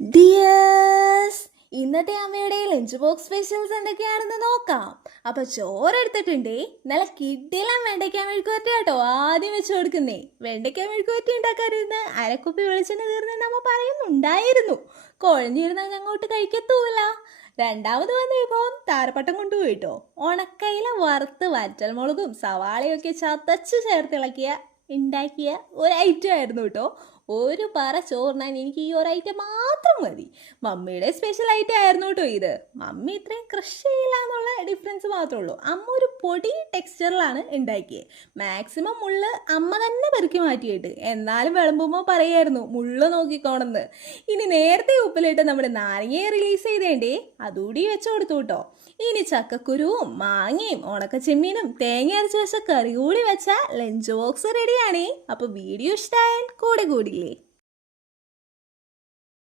Dears, ഇന്നത്തെ അമ്മയുടെ lunch box specials എന്തൊക്കെയാണെന്ന് നോക്കാം. അപ്പൊ ചോറെടുത്തിട്ടുണ്ടേ, നല്ല കിഡിലം വെണ്ടയ്ക്ക മെഴുക്കുവരട്ടി കേട്ടോ ആദ്യം വെച്ച് കൊടുക്കുന്നേ. വെണ്ടയ്ക്ക മെഴുക്കുവരട്ടി ഉണ്ടാക്കാതിരുന്ന് അരക്കുപ്പി വെളിച്ചെണ്ണ തീർന്ന് നമ്മ പറയുന്നുണ്ടായിരുന്നു. കുഴഞ്ഞിരുന്നാൽ അങ്ങോട്ട് കഴിക്കത്തൂല. രണ്ടാമത് വന്ന വിഭവം താരപ്പട്ടം കൊണ്ടുപോയിട്ടോ. ഉണക്കയില വറുത്ത് വറ്റൽമുളകും സവാളയും ഒക്കെ ചതച്ച് ചേർത്തിളക്കിയ ഉണ്ടാക്കിയ ഒരു ഐറ്റം ആയിരുന്നു കേട്ടോ. ഒരു പറ ചോറിനാൻ എനിക്ക് ഈ ഒരു ഐറ്റം മാത്രം മതി. മമ്മിയുടെ സ്പെഷ്യൽ ഐറ്റം ആയിരുന്നു കേട്ടോ ഇത്. മമ്മി ഇത്രയും കൃഷി ചെയ്യില്ല എന്നുള്ള ഡിഫറൻസ് മാത്രമേ ഉള്ളൂ. അമ്മ ഒരു പൊടി ടെക്സ്ചറിലാണ് ഉണ്ടാക്കിയത്. മാക്സിമം മുള്ള് അമ്മ തന്നെ പെറുക്കി മാറ്റിയിട്ട്, എന്നാലും വിളമ്പുമ്പോൾ പറയായിരുന്നു മുള്ള് നോക്കിക്കോണെന്ന്. ഇനി നേരത്തെ ഉപ്പിലിട്ട് നമ്മുടെ നാരങ്ങയെ റിലീസ് ചെയ്തേണ്ടേ, അതുകൂടി വെച്ച് കൊടുത്തു കേട്ടോ. ഇനി ചക്കക്കുരുവും മാങ്ങയും ഉണക്കച്ചെമ്മീനും തേങ്ങ അരച്ച് വെച്ച കറി കൂടി വെച്ചാൽ ലഞ്ച് ബോക്സ് റെഡിയാണേ. അപ്പോൾ വീഡിയോ ഇഷ്ടമായാൽ കൂടെ കൂടില്ലേ.